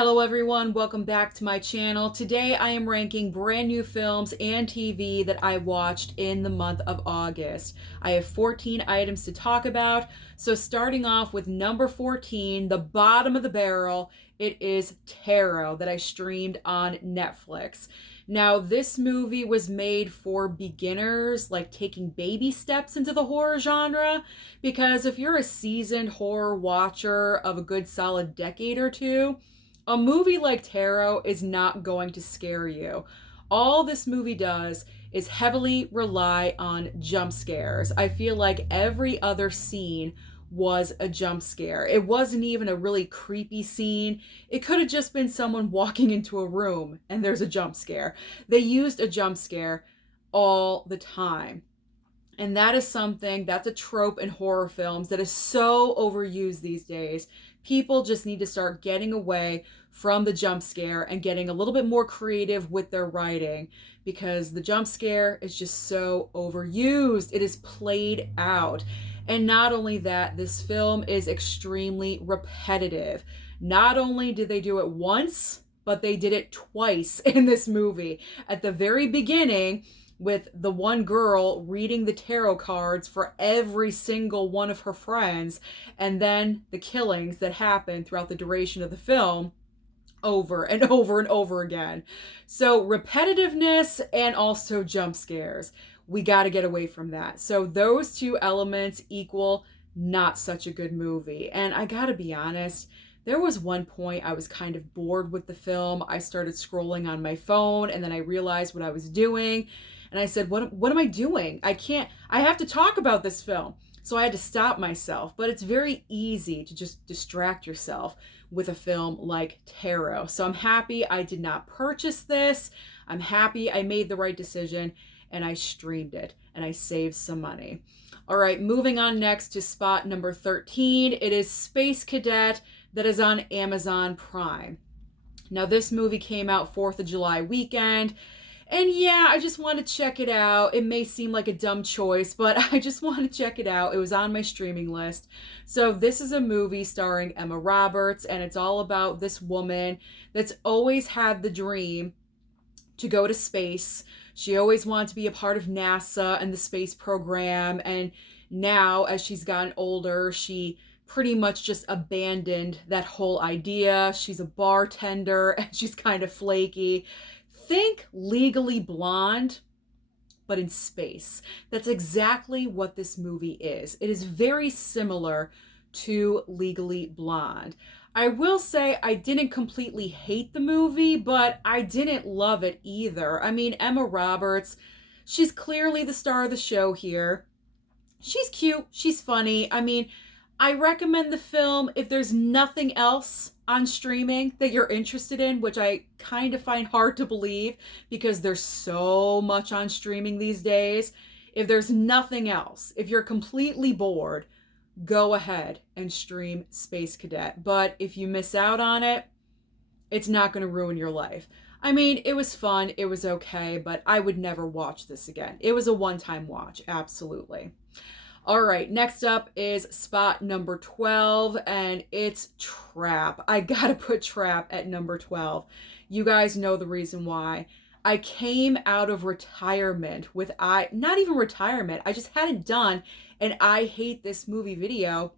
Hello everyone, welcome back to my channel. Today I am ranking brand new films and TV that I watched in the month of August. I have 14 items to talk about, so starting off with number 14, the bottom of the barrel, it is Tarot that I streamed on Netflix. Now, this movie was made for beginners, like taking baby steps into the horror genre, because if you're a seasoned horror watcher of a good solid decade or two, a movie like Tarot is not going to scare you. All this movie does is heavily rely on jump scares. I feel like every other scene was a jump scare. It wasn't even a really creepy scene. It could have just been someone walking into a room and there's a jump scare. They used a jump scare all the time. And that is something, that's a trope in horror films that is so overused these days. People just need to start getting away from the jump scare and getting a little bit more creative with their writing, because the jump scare is just so overused. It is played out. And not only that, this film is extremely repetitive. Not only did they do it once, but they did it twice in this movie. At the very beginning, with the one girl reading the tarot cards for every single one of her friends, and then the killings that happen throughout the duration of the film over and over and over again. So repetitiveness and also jump scares. We got to get away from that. So those two elements equal not such a good movie. And I got to be honest, there was one point I was kind of bored with the film. I started scrolling on my phone and then I realized what I was doing. And I said, what am I doing? I have to talk about this film. So I had to stop myself. But it's very easy to just distract yourself with a film like Tarot. So I'm happy I did not purchase this. I'm happy I made the right decision and I streamed it and I saved some money. All right, moving on next to spot number 13. It is Space Cadet that is on Amazon Prime. Now, this movie came out 4th of July weekend. And yeah, I just want to check it out. It may seem like a dumb choice, but I just want to check it out. It was on my streaming list. So this is a movie starring Emma Roberts, and it's all about this woman that's always had the dream to go to space. She always wanted to be a part of NASA and the space program. And now, as she's gotten older, she pretty much just abandoned that whole idea. She's a bartender and she's kind of flaky. Think Legally Blonde, but in space. That's exactly what this movie is. It is very similar to Legally Blonde. I will say I didn't completely hate the movie, but I didn't love it either. I mean, Emma Roberts, she's clearly the star of the show here. She's cute, she's funny. I mean, I recommend the film if there's nothing else on streaming that you're interested in, which I kind of find hard to believe because there's so much on streaming these days. If there's nothing else, if you're completely bored, go ahead and stream Space Cadet. But if you miss out on it, it's not going to ruin your life. I mean, it was fun, it was okay, but I would never watch this again. It was a one-time watch, absolutely. All right, next up is spot number 12, and it's Trap. I gotta put Trap at number 12. You guys know the reason why. I came out of retirement with not even retirement, I just hadn't done an I hate this movie video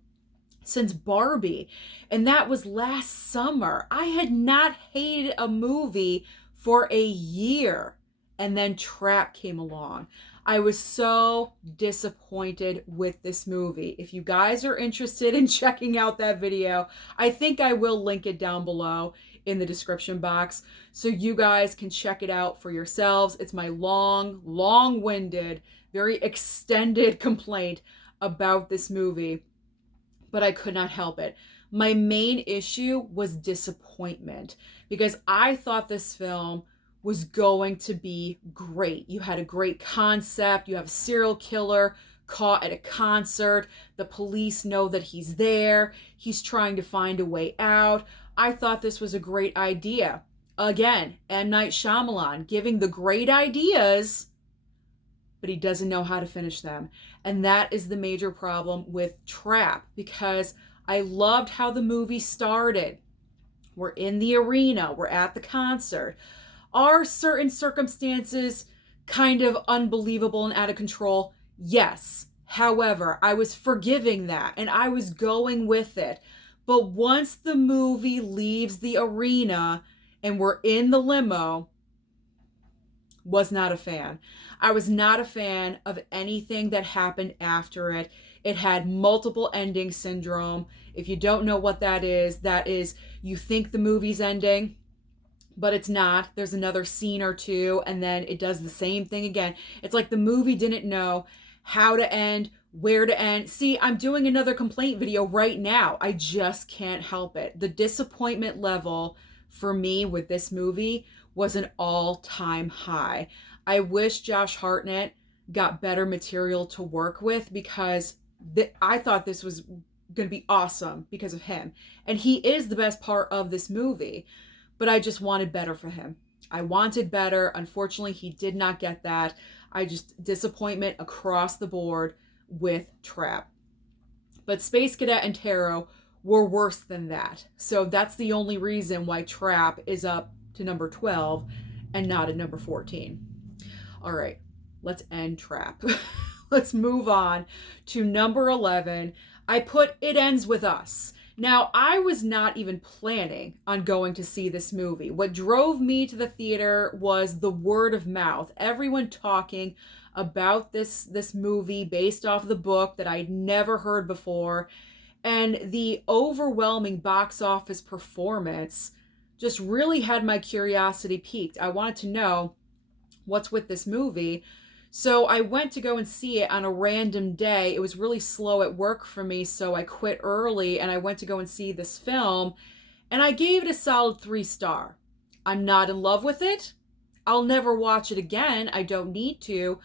since Barbie, and that was last summer. I had not hated a movie for a year, and then Trap came along. I was so disappointed with this movie. If you guys are interested in checking out that video, I think I will link it down below in the description box so you guys can check it out for yourselves. It's my long-winded, very extended complaint about this movie, but I could not help it. My main issue was disappointment because I thought this film was going to be great. You had a great concept. You have a serial killer caught at a concert. The police know that he's there. He's trying to find a way out. I thought this was a great idea. Again, M. Night Shyamalan giving the great ideas, but he doesn't know how to finish them. And that is the major problem with Trap, because I loved how the movie started. We're in the arena. We're at the concert. Are certain circumstances kind of unbelievable and out of control? Yes. However, I was forgiving that and I was going with it. But once the movie leaves the arena and we're in the limo, was not a fan. I was not a fan of anything that happened after it. It had multiple ending syndrome. If you don't know what that is you think the movie's ending, but it's not. There's another scene or two, and then it does the same thing again. It's like the movie didn't know how to end, where to end. See, I'm doing another complaint video right now. I just can't help it. The disappointment level for me with this movie was an all-time high. I wish Josh Hartnett got better material to work with, because I thought this was going to be awesome because of him. And he is the best part of this movie. But I just wanted better for him. I wanted better. Unfortunately, he did not get that. Disappointment across the board with Trap. But Space Cadet and Tarot were worse than that. So that's the only reason why Trap is up to number 12 and not at number 14. All right, let's end Trap. Let's move on to number 11. I put It Ends With Us. Now, I was not even planning on going to see this movie. What drove me to the theater was the word of mouth. Everyone talking about this movie based off the book that I'd never heard before. And the overwhelming box office performance just really had my curiosity piqued. I wanted to know what's with this movie. So I went to go and see it on a random day. It was really slow at work for me, so I quit early and I went to go and see this film, and I gave it a solid 3-star. I'm not in love with it. I'll never watch it again. I don't need to,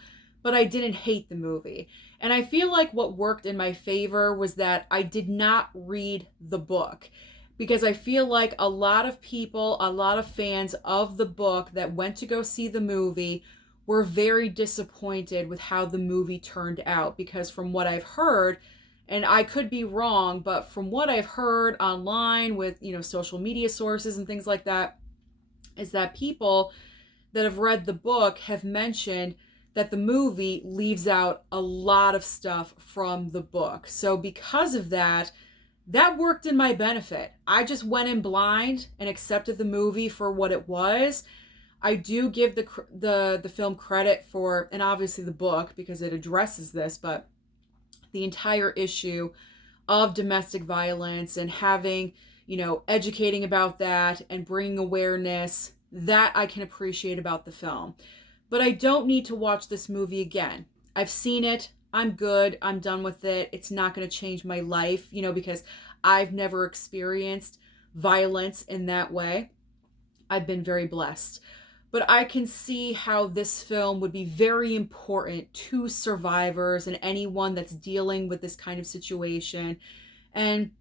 but I didn't hate the movie. And I feel like what worked in my favor was that I did not read the book, because I feel like a lot of people, a lot of fans of the book that went to go see the movie were very disappointed with how the movie turned out, because from what I've heard, and I could be wrong, but from what I've heard online with, social media sources and things like that, is that people that have read the book have mentioned that the movie leaves out a lot of stuff from the book. So because of that, that worked in my benefit. I just went in blind and accepted the movie for what it was. I do give the film credit for, and obviously the book, because it addresses this, but the entire issue of domestic violence and having, educating about that and bringing awareness, that I can appreciate about the film. But I don't need to watch this movie again. I've seen it. I'm good. I'm done with it. It's not going to change my life, because I've never experienced violence in that way. I've been very blessed. But I can see how this film would be very important to survivors and anyone that's dealing with this kind of situation. And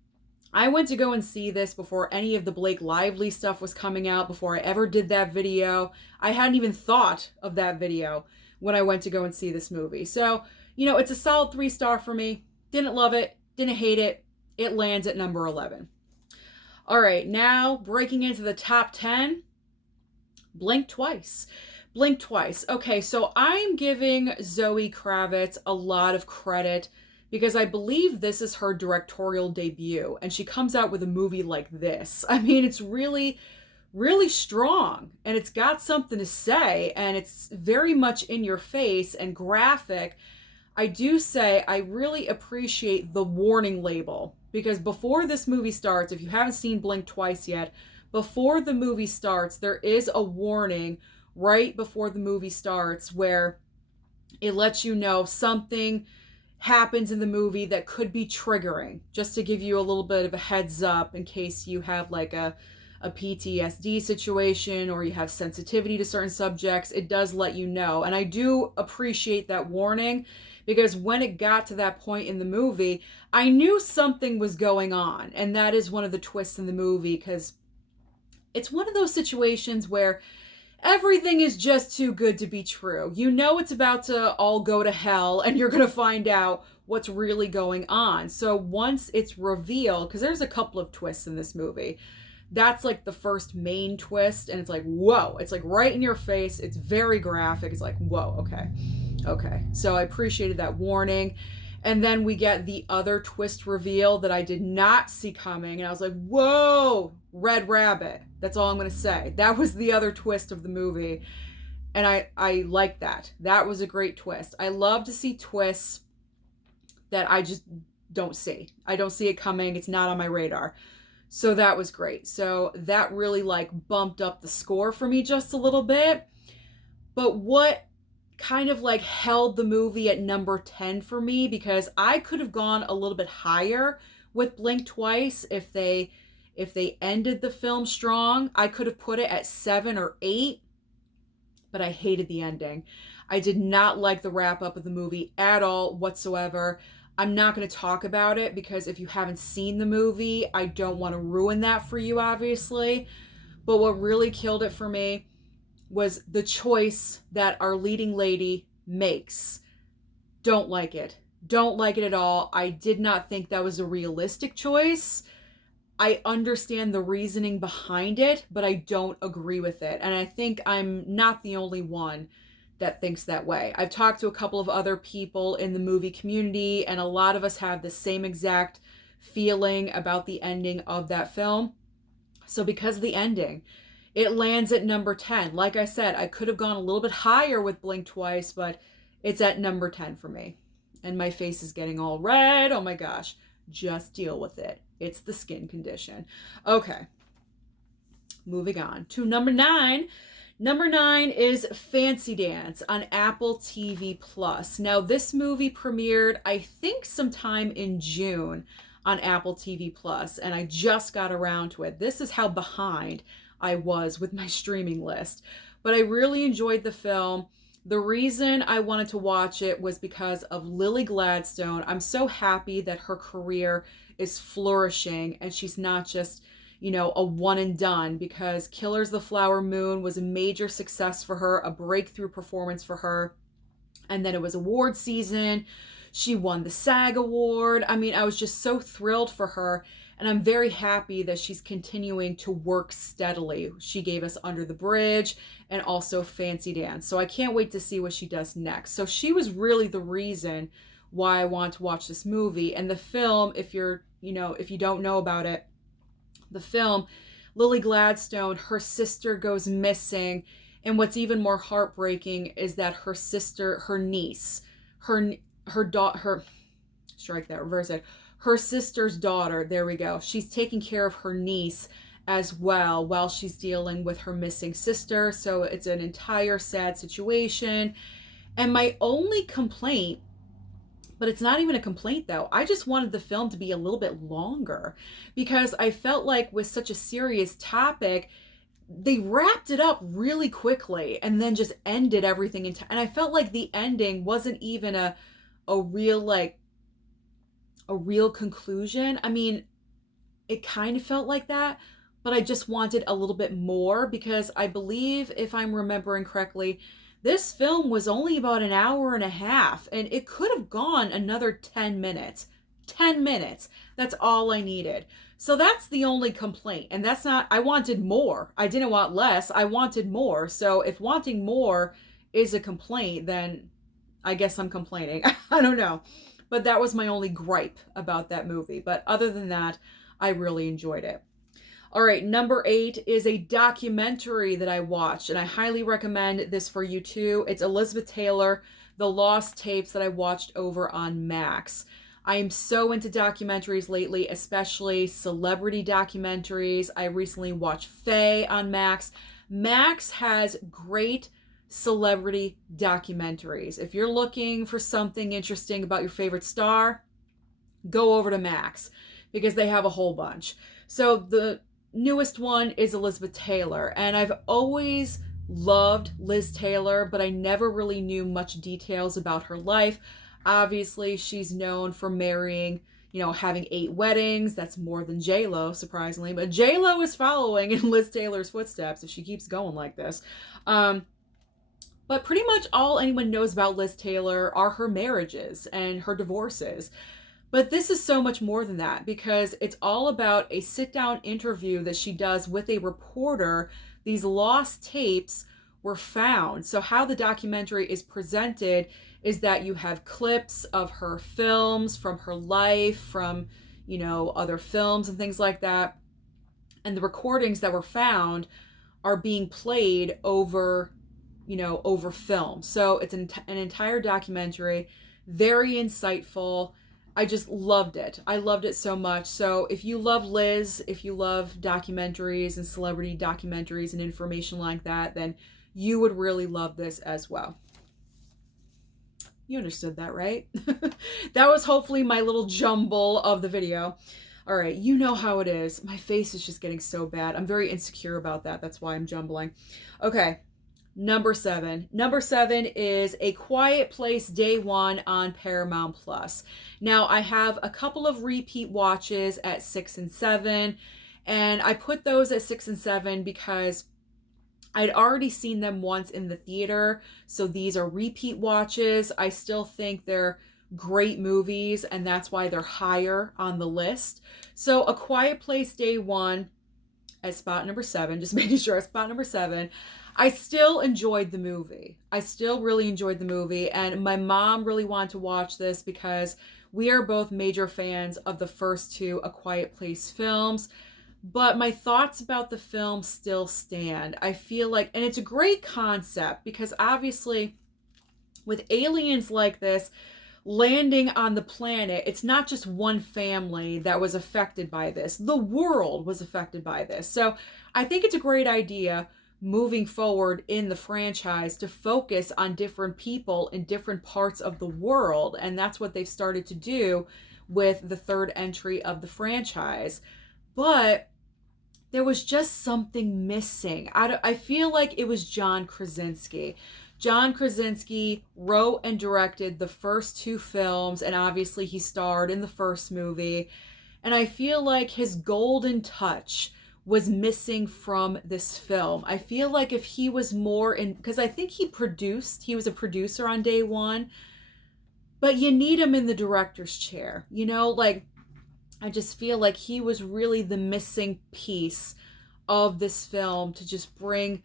I went to go and see this before any of the Blake Lively stuff was coming out, before I ever did that video. I hadn't even thought of that video when I went to go and see this movie. So, it's a solid 3-star for me. Didn't love it, didn't hate it. It lands at number 11. All right, now breaking into the top 10. Blink Twice. Blink Twice. Okay, so I'm giving Zoe Kravitz a lot of credit because I believe this is her directorial debut, and she comes out with a movie like this. I mean, it's really, really strong, and it's got something to say, and it's very much in your face and graphic. I do say I really appreciate the warning label, because before this movie starts, if you haven't seen Blink Twice yet, before the movie starts, there is a warning right before the movie starts where it lets you know something happens in the movie that could be triggering, just to give you a little bit of a heads up in case you have like a PTSD situation or you have sensitivity to certain subjects. It does let you know. And I do appreciate that warning, because when it got to that point in the movie, I knew something was going on. And that is one of the twists in the movie, because it's one of those situations where everything is just too good to be true. It's about to all go to hell, and you're going to find out what's really going on. So once it's revealed, because there's a couple of twists in this movie. That's like the first main twist, and it's like, whoa, it's like right in your face. It's very graphic. It's like, whoa, okay. Okay. So I appreciated that warning. And then we get the other twist reveal that I did not see coming. And I was like, whoa, Red Rabbit. That's all I'm going to say. That was the other twist of the movie. And I like that. That was a great twist. I love to see twists that I just don't see. I don't see it coming. It's not on my radar. So that was great. So that really like bumped up the score for me just a little bit. But what kind of like held the movie at number 10 for me, because I could have gone a little bit higher with Blink Twice if they ended the film strong. I could have put it at 7 or 8, but I hated the ending. I did not like the wrap up of the movie at all whatsoever. I'm not going to talk about it because if you haven't seen the movie, I don't want to ruin that for you, obviously. But what really killed it for me was the choice that our leading lady makes. Don't like it. Don't like it at all. I did not think that was a realistic choice. I understand the reasoning behind it, but I don't agree with it. And I think I'm not the only one that thinks that way. I've talked to a couple of other people in the movie community, and a lot of us have the same exact feeling about the ending of that film. So because of the ending, it lands at number 10. Like I said, I could have gone a little bit higher with Blink Twice, but it's at number 10 for me. And my face is getting all red. Oh my gosh. Just deal with it. It's the skin condition. Okay. Moving on to number 9. Number 9 is Fancy Dance on Apple TV Plus. Now, this movie premiered, I think, sometime in June on Apple TV Plus, and I just got around to it. This is how behind I was with my streaming list. But I really enjoyed the film. The reason I wanted to watch it was because of Lily Gladstone. I'm so happy that her career is flourishing and she's not just, you know, a one and done, because Killers of the Flower Moon was a major success for her, a breakthrough performance for her. And then it was award season. She won the SAG award. I mean, I was just so thrilled for her. And I'm very happy that she's continuing to work steadily. She gave us Under the Bridge and also Fancy Dance. So I can't wait to see what she does next. So she was really the reason why I want to watch this movie. And the film, if you don't know about it, the film, Lily Gladstone, her sister goes missing. And what's even more heartbreaking is that her sister, her niece, her sister's daughter, there we go. She's taking care of her niece as well while she's dealing with her missing sister. So it's an entire sad situation. And my only complaint, but it's not even a complaint though, I just wanted the film to be a little bit longer, because I felt like with such a serious topic, they wrapped it up really quickly and then just ended everything and I felt like the ending wasn't even a real conclusion. I mean, it kind of felt like that, but I just wanted a little bit more, because I believe, if I'm remembering correctly, this film was only about an hour and a half, and it could have gone another 10 minutes. 10 minutes. That's all I needed. So that's the only complaint. And that's not, I wanted more. I didn't want less. I wanted more. So if wanting more is a complaint, then I guess I'm complaining. I don't know. But that was my only gripe about that movie. But other than that, I really enjoyed it. All right, number 8 is a documentary that I watched, and I highly recommend this for you too. It's Elizabeth Taylor, The Lost Tapes, that I watched over on Max. I am so into documentaries lately, especially celebrity documentaries. I recently watched Faye on Max. Max has great celebrity documentaries. If you're looking for something interesting about your favorite star, go over to Max, because they have a whole bunch. So the newest one is Elizabeth Taylor, and I've always loved Liz Taylor, but I never really knew much details about her life. Obviously, she's known for marrying, having 8 weddings. That's more than J-Lo, surprisingly, but J-Lo is following in Liz Taylor's footsteps if she keeps going like this. But pretty much all anyone knows about Liz Taylor are her marriages and her divorces. But this is so much more than that, because it's all about a sit down interview that she does with a reporter. These lost tapes were found. So, how the documentary is presented is that you have clips of her films from her life, from, other films and things like that. And the recordings that were found are being played over, over film. So, it's an entire documentary, very insightful. I just loved it. I loved it so much. So if you love Liz, if you love documentaries and celebrity documentaries and information like that, then you would really love this as well. You understood that, right? That was hopefully my little jumble of the video. All right, you know how it is. My face is just getting so bad. I'm very insecure about that. That's why I'm jumbling. Okay, Number 7. Number 7 is A Quiet Place Day 1 on Paramount Plus. Now, I have a couple of repeat watches at 6 and 7, and I put those at 6 and 7 because I'd already seen them once in the theater, so these are repeat watches. I still think they're great movies, and that's why they're higher on the list. So, A Quiet Place Day 1 at spot number 7, just making sure, at spot number 7. I still enjoyed the movie. I still really enjoyed the movie, and my mom really wanted to watch this because we are both major fans of the first 2 A Quiet Place films. But my thoughts about the film still stand. I feel like, and it's a great concept because obviously with aliens like this landing on the planet, it's not just one family that was affected by this. The world was affected by this. So I think it's a great idea moving forward in the franchise to focus on different people in different parts of the world. And that's what they've started to do with the 3rd entry of the franchise. But there was just something missing. I feel like it was John Krasinski. John Krasinski wrote and directed the first 2 films, and obviously he starred in the first movie. And I feel like his golden touch was missing from this film. I feel like if he was more in, because I think he was a producer on day 1, but you need him in the director's chair. I just feel like he was really the missing piece of this film to just bring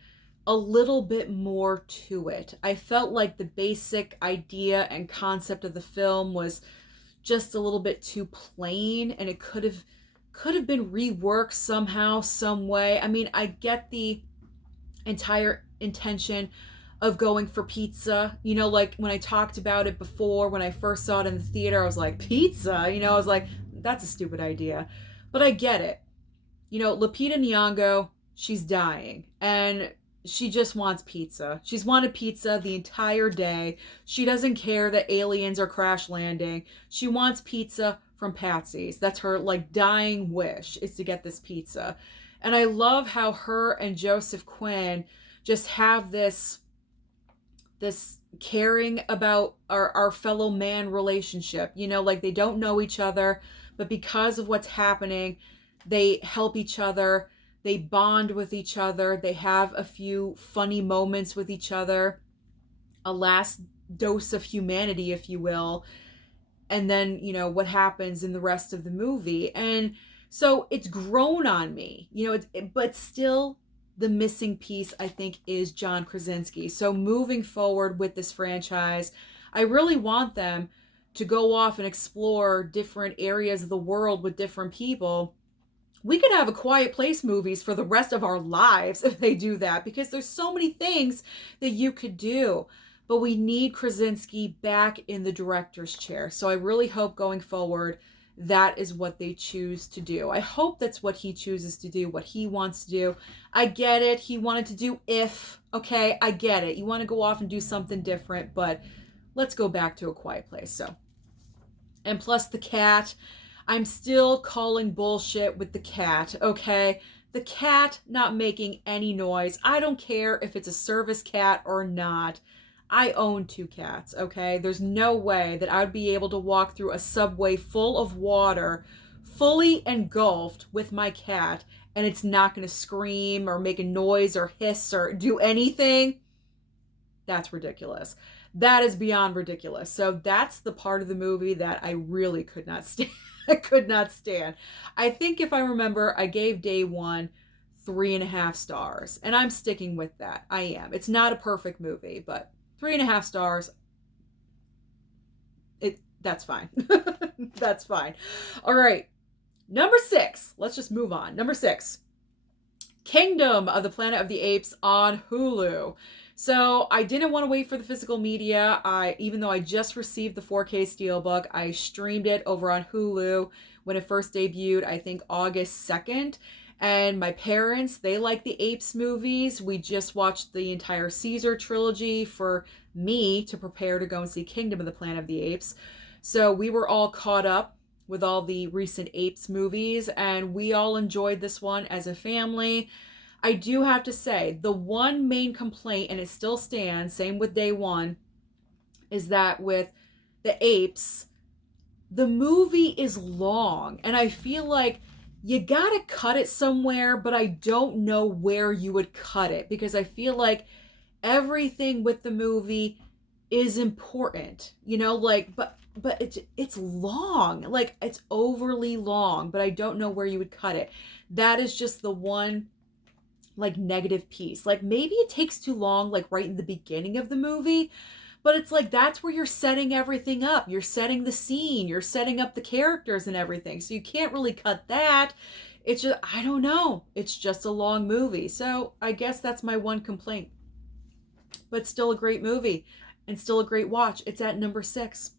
a little bit more to it. I felt like the basic idea and concept of the film was just a little bit too plain, and it could have been reworked somehow, some way. I mean, I get the entire intention of going for pizza. Like when I talked about it before, when I first saw it in the theater, I was like, pizza? I was like, that's a stupid idea. But I get it. Lupita Nyong'o, she's dying, and she just wants pizza. She's wanted pizza the entire day. She doesn't care that aliens are crash landing. She wants pizza from Patsy's. That's her dying wish, is to get this pizza. And I love how her and Joseph Quinn just have this caring about our fellow man relationship. They don't know each other, but because of what's happening, they help each other. They bond with each other. They have a few funny moments with each other. A last dose of humanity, if you will. And then, what happens in the rest of the movie. And so it's grown on me, but still the missing piece, I think, is John Krasinski. So moving forward with this franchise, I really want them to go off and explore different areas of the world with different people. We could have A Quiet Place movies for the rest of our lives if they do that, because there's so many things that you could do. But we need Krasinski back in the director's chair. So I really hope going forward that is what they choose to do. I hope that's what he chooses to do, what he wants to do. I get it. He wanted to do If. Okay, I get it. You want to go off and do something different, but let's go back to A Quiet Place. So, and plus the cat. I'm still calling bullshit with the cat, okay? The cat not making any noise. I don't care if it's a service cat or not. I own 2 cats, okay? There's no way that I would be able to walk through a subway full of water, fully engulfed with my cat, and it's not going to scream or make a noise or hiss or do anything. That's ridiculous. That is beyond ridiculous. So that's the part of the movie that I really could not stand. I could not stand. I think if I remember, I gave day one 3.5 stars, and I'm sticking with that. I am. It's not a perfect movie, but 3.5 stars. That's fine. That's fine. All right. Number 6. Let's just move on. Number 6. Kingdom of the Planet of the Apes on Hulu. So I didn't want to wait for the physical media. Even though I just received the 4K Steelbook, I streamed it over on Hulu when it first debuted, I think August 2nd. And my parents, they like the Apes movies. We just watched the entire Caesar trilogy for me to prepare to go and see Kingdom of the Planet of the Apes. So we were all caught up with all the recent Apes movies, and we all enjoyed this one as a family. I do have to say, the one main complaint, and it still stands, same with day one, is that with the Apes, the movie is long, and I feel like you gotta cut it somewhere, but I don't know where you would cut it, because I feel like everything with the movie is important, but it's long, like it's overly long, but I don't know where you would cut it. That is just the one like negative piece. Like maybe it takes too long, like right in the beginning of the movie, but it's like that's where you're setting everything up. You're setting the scene, you're setting up the characters and everything. So you can't really cut that. It's just, I don't know. It's just a long movie. So I guess that's my one complaint. But still a great movie and still a great watch. It's at number 6.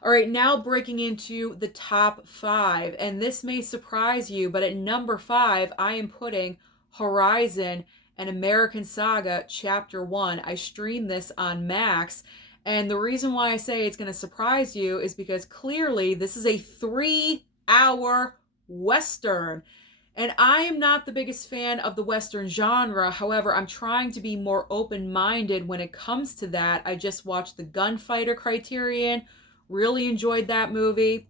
All right, now breaking into the top 5. And this may surprise you, but at number 5, I am putting Horizon, an American Saga, Chapter 1. I streamed this on Max. And the reason why I say it's going to surprise you is because clearly this is a 3-hour Western. And I am not the biggest fan of the Western genre. However, I'm trying to be more open-minded when it comes to that. I just watched The Gunfighter Criterion. Really enjoyed that movie.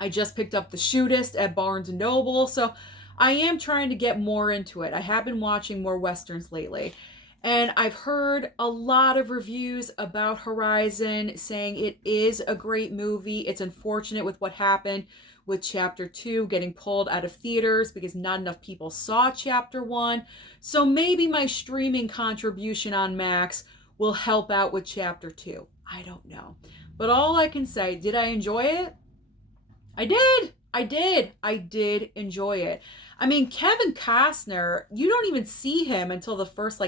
I just picked up The Shootist at Barnes & Noble. So I am trying to get more into it. I have been watching more Westerns lately. And I've heard a lot of reviews about Horizon saying it is a great movie. It's unfortunate with what happened with Chapter 2 getting pulled out of theaters because not enough people saw Chapter 1. So maybe my streaming contribution on Max will help out with Chapter 2. I don't know. But all I can say, did I enjoy it? I did. I did enjoy it. I mean, Kevin Costner, you don't even see him until the first,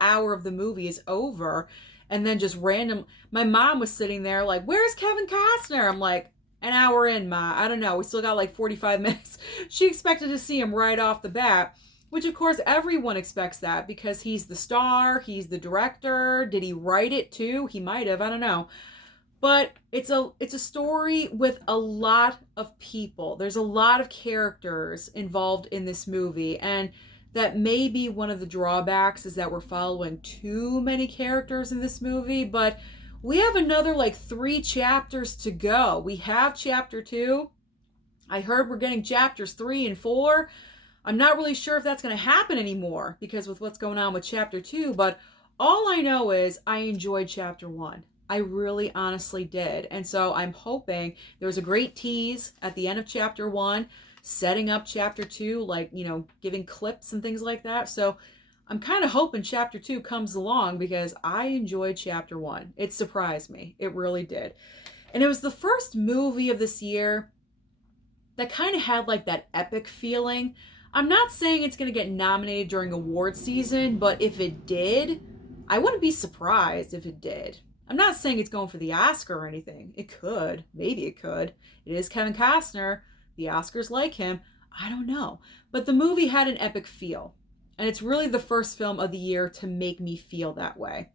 hour of the movie is over. And then just random, my mom was sitting there like, where's Kevin Costner? I'm like, an hour in, Ma. I don't know. We still got like 45 minutes. She expected to see him right off the bat, which of course everyone expects that because he's the star, he's the director. Did he write it too? He might have, I don't know. But it's a story with a lot of people. There's a lot of characters involved in this movie, and that may be one of the drawbacks is that we're following too many characters in this movie, but we have another 3 chapters to go. We have Chapter 2. I heard we're getting Chapters 3 and 4. I'm not really sure if that's going to happen anymore because with what's going on with Chapter 2, but all I know is I enjoyed Chapter 1. I really honestly did. And so I'm hoping there was a great tease at the end of Chapter 1, setting up Chapter 2, giving clips and things like that. So I'm kind of hoping Chapter 2 comes along because I enjoyed Chapter 1. It surprised me. It really did. And it was the first movie of this year that kind of had that epic feeling. I'm not saying it's going to get nominated during award season, but if it did, I wouldn't be surprised if it did. I'm not saying it's going for the Oscar or anything. It could. Maybe it could. It is Kevin Costner. The Oscars like him. I don't know. But the movie had an epic feel. And it's really the first film of the year to make me feel that way.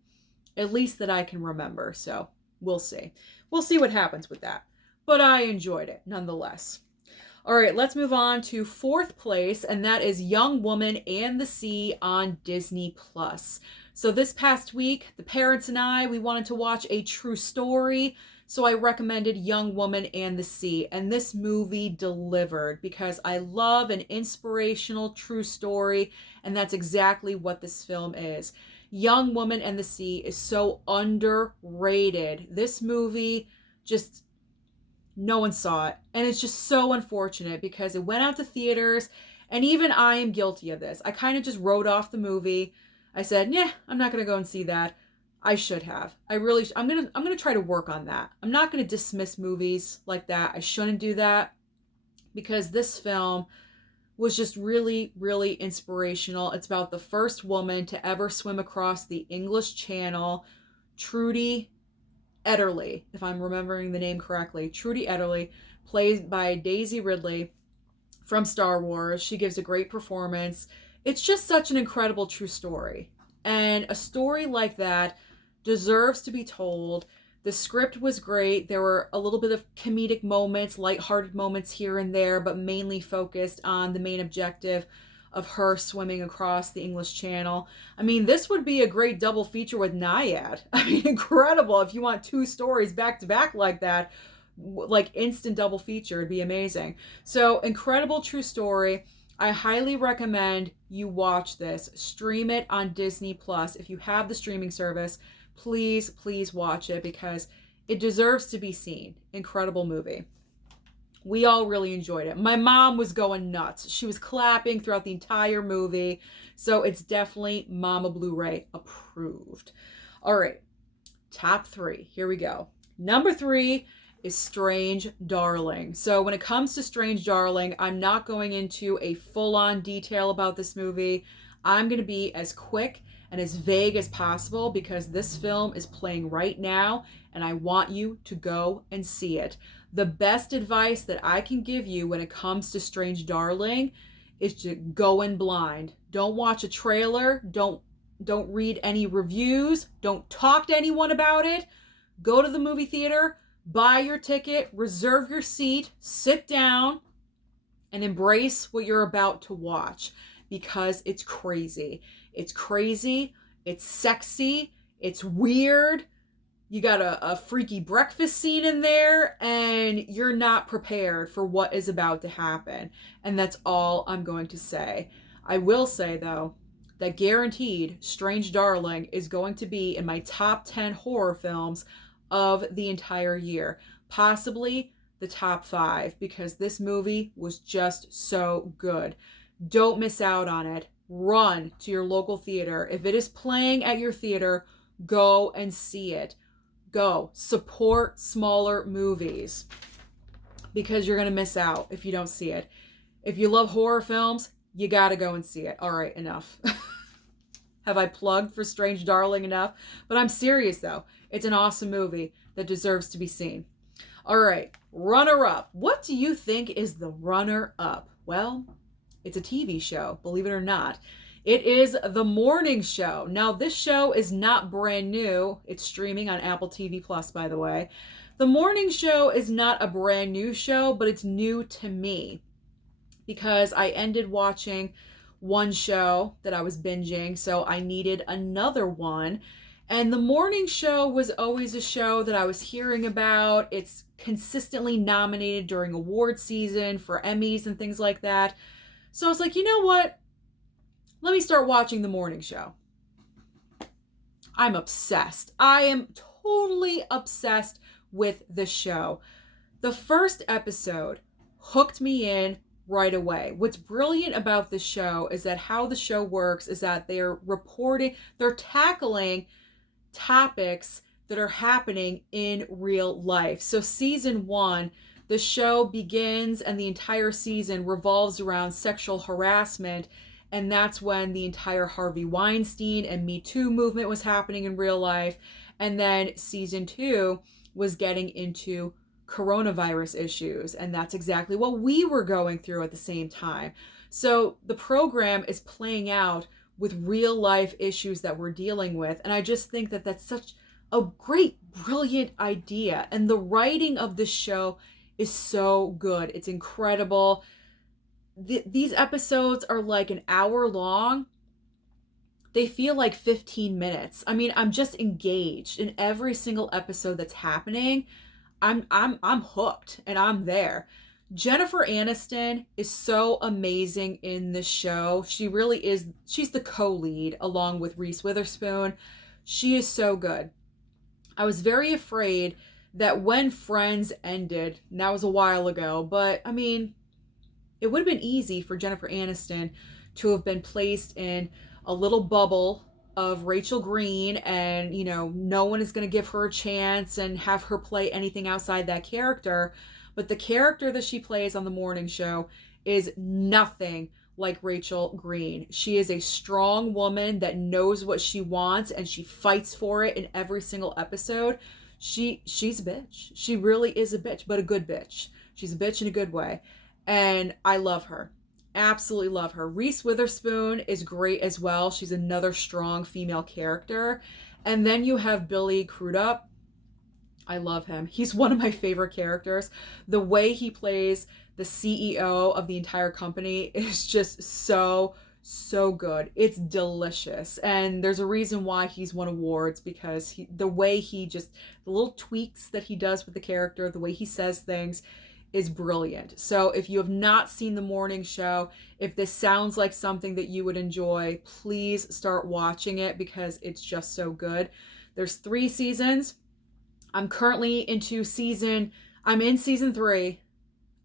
At least that I can remember. So we'll see. We'll see what happens with that. But I enjoyed it nonetheless. All right, let's move on to 4th place. And that is Young Woman and the Sea on Disney+. So this past week, the parents and I, we wanted to watch a true story. So I recommended Young Woman and the Sea. And this movie delivered because I love an inspirational true story. And that's exactly what this film is. Young Woman and the Sea is so underrated. This movie just, no one saw it. And it's just so unfortunate because it went out to theaters, and even I am guilty of this. I kind of just wrote off the movie. I said, yeah, I'm not going to go and see that. I should have. I'm going to try to work on that. I'm not going to dismiss movies like that. I shouldn't do that because this film was just really, really inspirational. It's about the first woman to ever swim across the English Channel, Trudy Ederle, if I'm remembering the name correctly. Trudy Ederle, played by Daisy Ridley from Star Wars. She gives a great performance. It's just such an incredible true story. And a story like that deserves to be told. The script was great. There were a little bit of comedic moments, lighthearted moments here and there, but mainly focused on the main objective of her swimming across the English Channel. I mean, this would be a great double feature with Naiad. I mean, incredible. If you want two stories back to back like that, like instant double feature, it'd be amazing. So, incredible true story. I highly recommend you watch this. Stream it on Disney Plus. If you have the streaming service, please, please watch it because it deserves to be seen. Incredible movie. We all really enjoyed it. My mom was going nuts. She was clapping throughout the entire movie. So it's definitely Mama Blu-ray approved. All right, top 3. Here we go. Number 3 is Strange Darling. So when it comes to Strange Darling, I'm not going into a full-on detail about this movie. I'm going to be as quick and as vague as possible because this film is playing right now and I want you to go and see it. The best advice that I can give you when it comes to Strange Darling is to go in blind. Don't watch a trailer. Don't read any reviews. Don't talk to anyone about it. Go to the movie theater, buy your ticket, reserve your seat, sit down, and embrace what you're about to watch because it's crazy. It's crazy. It's sexy. It's weird. You got a freaky breakfast scene in there, and you're not prepared for what is about to happen. And that's all I'm going to say. I will say, though, that guaranteed Strange Darling is going to be in my top 10 horror films of the entire year. Possibly the top 5, because this movie was just so good. Don't miss out on it. Run to your local theater. If it is playing at your theater, go and see it. Go. Support smaller movies because you're going to miss out if you don't see it. If you love horror films, you got to go and see it. All right, enough. Have I plugged for Strange Darling enough? But I'm serious, though. It's an awesome movie that deserves to be seen. All right, runner-up. What do you think is the runner-up? Well, it's a TV show, believe it or not. It is The Morning Show. Now, this show is not brand new. It's streaming on Apple TV Plus, by the way. The Morning Show is not a brand new show, but it's new to me because I ended watching one show that I was binging, so I needed another one. And The Morning Show was always a show that I was hearing about. It's consistently nominated during award season for Emmys and things like that. So I was like, you know what? Let me start watching The Morning Show. I'm obsessed. I am totally obsessed with this show. The first episode hooked me in right away. What's brilliant about this show is that how the show works is that they're tackling topics that are happening in real life. So season 1, the show begins and the entire season revolves around sexual harassment. And that's when the entire Harvey Weinstein and Me Too movement was happening in real life. And then season 2 was getting into coronavirus issues. And that's exactly what we were going through at the same time. So the program is playing out with real life issues that we're dealing with. And I just think that that's such a great, brilliant idea. And the writing of this show is so good. It's incredible. These episodes are like an hour long. They feel like 15 minutes. I mean, I'm just engaged in every single episode that's happening. I'm hooked and I'm there. Jennifer Aniston is so amazing in this show. She really is. She's the co-lead along with Reese Witherspoon. She is so good. I was very afraid that when Friends ended, and that was a while ago, but I mean, it would have been easy for Jennifer Aniston to have been placed in a little bubble of Rachel Green, and no one is going to give her a chance and have her play anything outside that character. But the character that she plays on the morning show is nothing like Rachel Green. She is a strong woman that knows what she wants, and she fights for it in every single episode. She's a bitch. She really is a bitch, but a good bitch. She's a bitch in a good way. And I love her. Absolutely love her. Reese Witherspoon is great as well. She's another strong female character. And then you have Billy Crudup. I love him. He's one of my favorite characters. The way he plays the CEO of the entire company is just so good. It's delicious. And there's a reason why he's won awards, because the little tweaks that he does with the character, the way he says things is brilliant. So if you have not seen the morning show, if this sounds like something that you would enjoy, please start watching it because it's just so good. There's 3 seasons. I'm in season 3,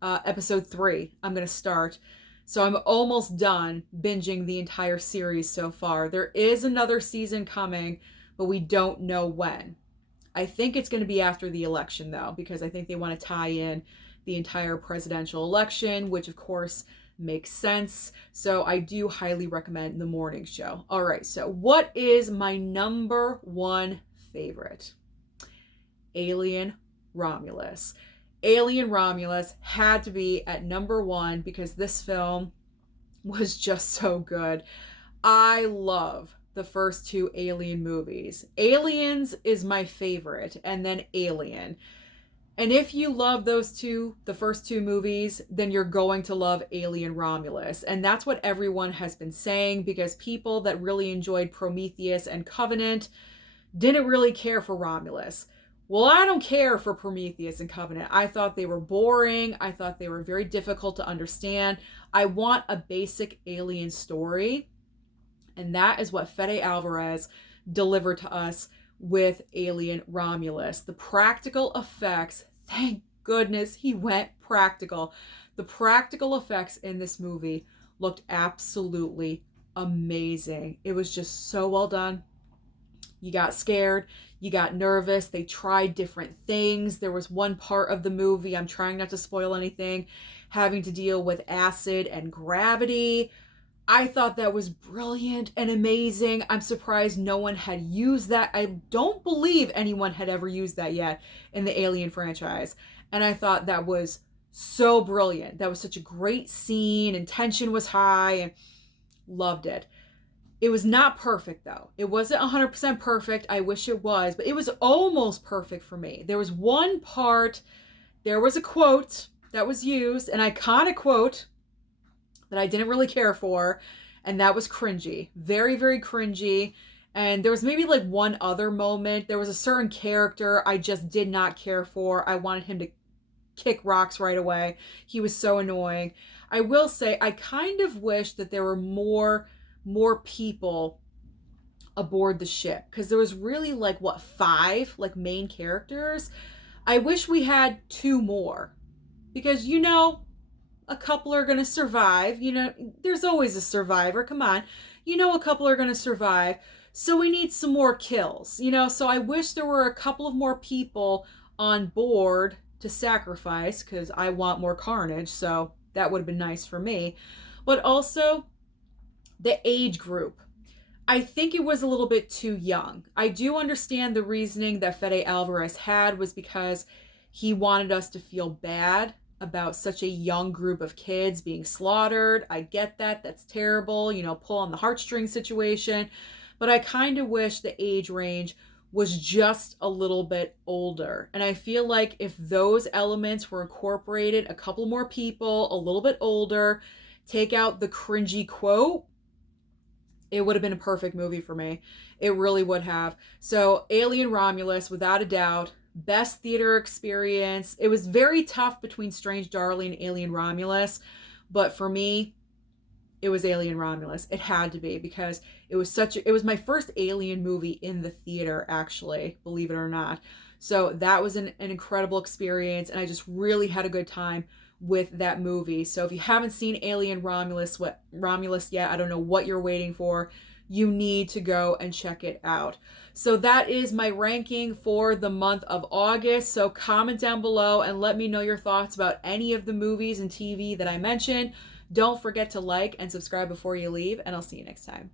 episode 3. I'm going to start. So I'm almost done binging the entire series so far. There is another season coming, but we don't know when. I think it's going to be after the election though, because I think they want to tie in the entire presidential election, which of course makes sense. So I do highly recommend the morning show. All right, so what is my number 1 favorite? Alien Romulus. Alien Romulus had to be at number 1 because this film was just so good. I love the first 2 Alien movies. Aliens is my favorite, and then Alien. And if you love the first 2 movies, then you're going to love Alien Romulus. And that's what everyone has been saying, because people that really enjoyed Prometheus and Covenant didn't really care for Romulus. Well, I don't care for Prometheus and Covenant. I thought they were boring. I thought they were very difficult to understand. I want a basic alien story. And that is what Fede Alvarez delivered to us with Alien Romulus. The practical effects, thank goodness he went practical. The practical effects in this movie looked absolutely amazing. It was just so well done. You got scared, you got nervous. They tried different things. There was one part of the movie, I'm trying not to spoil anything, having to deal with acid and gravity. I thought that was brilliant and amazing. I'm surprised no one had used that. I don't believe anyone had ever used that yet in the Alien franchise. And I thought that was so brilliant. That was such a great scene, and tension was high, and loved it. It was not perfect though. It wasn't 100% perfect. I wish it was, but it was almost perfect for me. There was one part, there was a quote that was used, an iconic quote that I didn't really care for, and that was cringy. Very, very cringy. And there was maybe like one other moment. There was a certain character I just did not care for. I wanted him to kick rocks right away. He was so annoying. I will say I kind of wish that there were more people aboard the ship, because there was really like 5 like main characters. I wish we had 2 more, because a couple are going to survive. There's always a survivor. Come on. A couple are going to survive. So we need some more kills, So I wish there were a couple of more people on board to sacrifice, because I want more carnage. So that would have been nice for me. But also the age group. I think it was a little bit too young. I do understand the reasoning that Fede Alvarez had was because he wanted us to feel bad about such a young group of kids being slaughtered. I get that. That's terrible. Pull on the heartstring situation. But I kind of wish the age range was just a little bit older. And I feel like if those elements were incorporated, a couple more people, a little bit older, take out the cringy quote, it would have been a perfect movie for me. It really would have. So Alien Romulus, without a doubt, Best theater experience. It was very tough between Strange Darling and Alien Romulus, but for me, it was Alien Romulus. It had to be, because it was my first Alien movie in the theater, actually, believe it or not. So that was an incredible experience, and I just really had a good time with that movie. So if you haven't seen Alien Romulus yet, I don't know what you're waiting for. You need to go and check it out. So that is my ranking for the month of August. So comment down below and let me know your thoughts about any of the movies and TV that I mentioned. Don't forget to like and subscribe before you leave, and I'll see you next time.